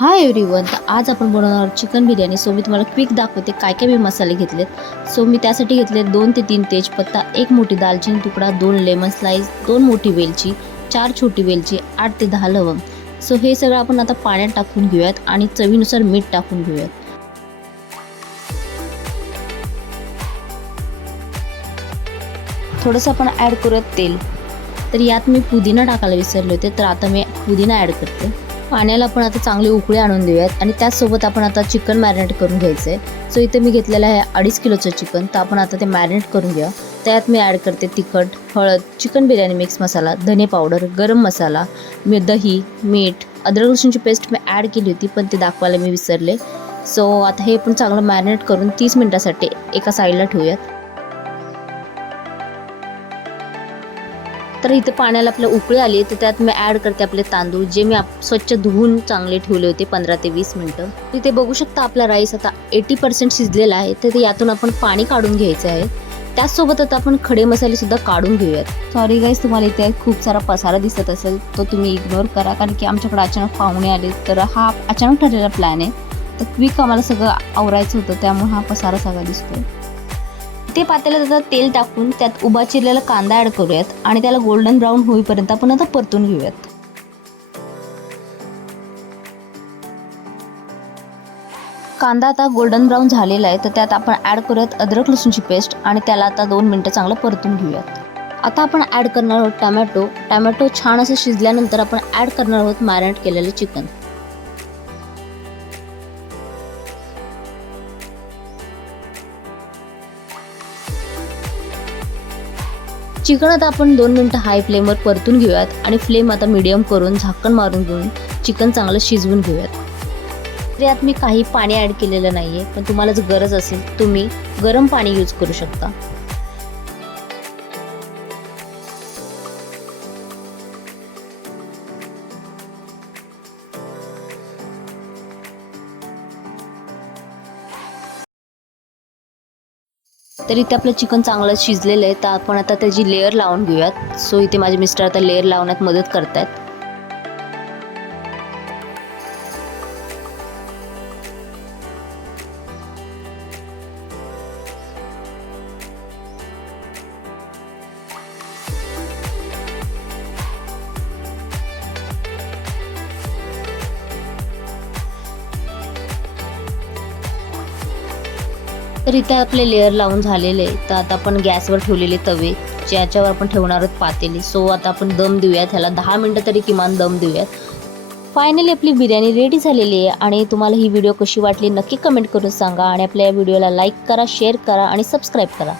Hi everyone तर आज आपण बनवणार आहोत चिकन बिर्याणी. सो मी तुम्हाला क्विक दाखवते काय काय मी मसाले घेतलेत. सो मी त्यासाठी घेतले दोन ते तीन तेजपत्ता एक मोठी दालचिनी तुकडा दोन लेमन स्लाईस दोन मोठी वेलची चार छोटी वेलची आठ ते दहा लवंग. सो हे सगळं आपण आता पाण्यात टाकून घेऊयात आणि चवीनुसार मीठ टाकून घेऊयात. थोडंसं आपण ॲड करूयात तेल. तर यात मी पुदिना टाकायला विसरले होते तर आता मी पुदिना ॲड करते. पाण्याला आपण आता चांगले उकळे आणून देऊयात. आणि त्याचसोबत आपण आता चिकन मॅरिनेट करून घ्यायचं आहे सो इथे मी घेतलेलं आहे अडीच किलोचं चिकन. तर आपण आता ते मॅरिनेट करून घ्या त्यात मी ॲड करते तिखट हळद चिकन बिर्याणी मिक्स मसाला धने पावडर गरम मसाला मी दही मीठ अद्रक लसूणची पेस्ट मी ॲड केली होती पण ते दाखवायला मी विसरले. सो आता हे पण चांगलं मॅरिनेट करून तीस मिनटासाठी एका साईडला ठेवूयात. तर इथे पाण्याला आपल्या उकळी आली तर त्यात मी ॲड करते आपले तांदूळ जे मी स्वच्छ धुवून चांगले ठेवले होते पंधरा ते वीस मिनटं. इथे बघू शकता आपला राईस आता एटी पर्सेंट शिजलेला आहे तर ते यातून आपण पाणी काढून घ्यायचं आहे. त्याचसोबत आता आपण खडे मसाले सुद्धा काढून घेऊयात. सॉरी गाईज तुम्हाला इथे खूप सारा पसारा दिसत असेल तो तुम्ही इग्नोर करा कारण की आमच्याकडे अचानक पाहुणे आले तर हा अचानक ठरलेला प्लॅन आहे. तर क्विक आम्हाला सगळं आवरायचं होतं त्यामुळे हा पसारा सगळा दिसतोय. ते पातेल्यात आता तेल टाकून त्यात उभा चिरलेला कांदा ॲड करूयात आणि त्याला गोल्डन ब्राऊन होईपर्यंत आपण आता परतून घेऊयात. कांदा आता गोल्डन ब्राऊन झालेला आहे तर त्यात आपण ॲड करूयात अद्रक लसूणची पेस्ट आणि त्याला आता दोन मिनटं चांगलं परतून घेऊयात. आता आपण ॲड करणार आहोत टमॅटो. टमॅटो छान असं शिजल्यानंतर आपण ॲड करणार आहोत मॅरिनेट केलेलं चिकन चिकन आता आपण दोन मिनटं हाय फ्लेमवर परतून घेऊयात आणि फ्लेम आता मिडियम करून झाकण मारून घेऊन चिकन चांगलं शिजवून घेऊयात. तर यात मी काही पाणी ॲड केलेलं नाही आहे पण तुम्हाला जर गरज असेल तुम्ही गरम पाणी यूज करू शकता. तर इथे आपलं चिकन चांगलं शिजलेलं आहे तर आपण आता त्याची लेअर लावून घेऊयात. सो इथे माझे मिस्टर आता लेअर लावण्यात मदत करतायत. तर इथे आपले लेअर लावून झालेले तर आता आपण गॅसवर ठेवलेले तवे ज्याच्यावर आपण ठेवणार आहोत पातेली. सो आता आपण दम देऊयात. ह्याला दहा मिनटं तरी किमान दम देऊयात. फायनली आपली बिर्याणी रेडी झालेली आहे आणि तुम्हाला ही व्हिडिओ कशी वाटली नक्की कमेंट करून सांगा आणि आपल्या या व्हिडिओला लाईक करा शेअर करा आणि सबस्क्राईब करा.